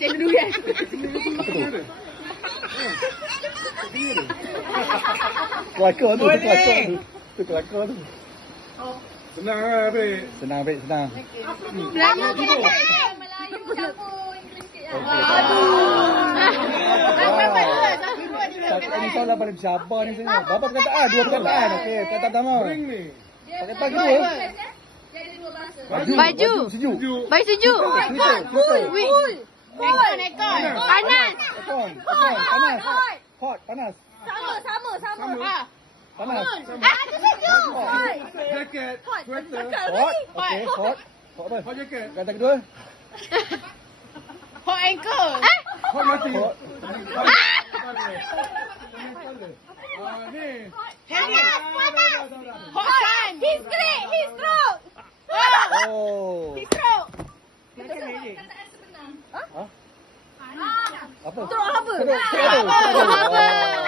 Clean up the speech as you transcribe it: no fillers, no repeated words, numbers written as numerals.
Cendol durian. Kelakar tu, kelakar tu. Tu kelakar tu. Senang lah, Abik. Senang, Bek, senang. Melayu campur English sikit lah. Satu ni soalan paling bersabar ni sebenarnya. Berapa perkataan? 2 perkataan. Okey, perkataan pertama. Ring ni. Pakai pagi dua. Dia ada 2 bahasa. Baju. Sejuk. Baju sejuk. Cool. Panas. Aircon. Panas. Hot, panas. Sama. Panas. Itu sejuk. Jaket. Sweater. Hot. Okey, hot. Hot apa? Hot jacket. Kata kedua. Hot ankle. Hot mati. Hot. Ni. Hot sun. He's great. He's strong. Oh. Stroke. Ha? Apa? Stroke apa? Stroke apa?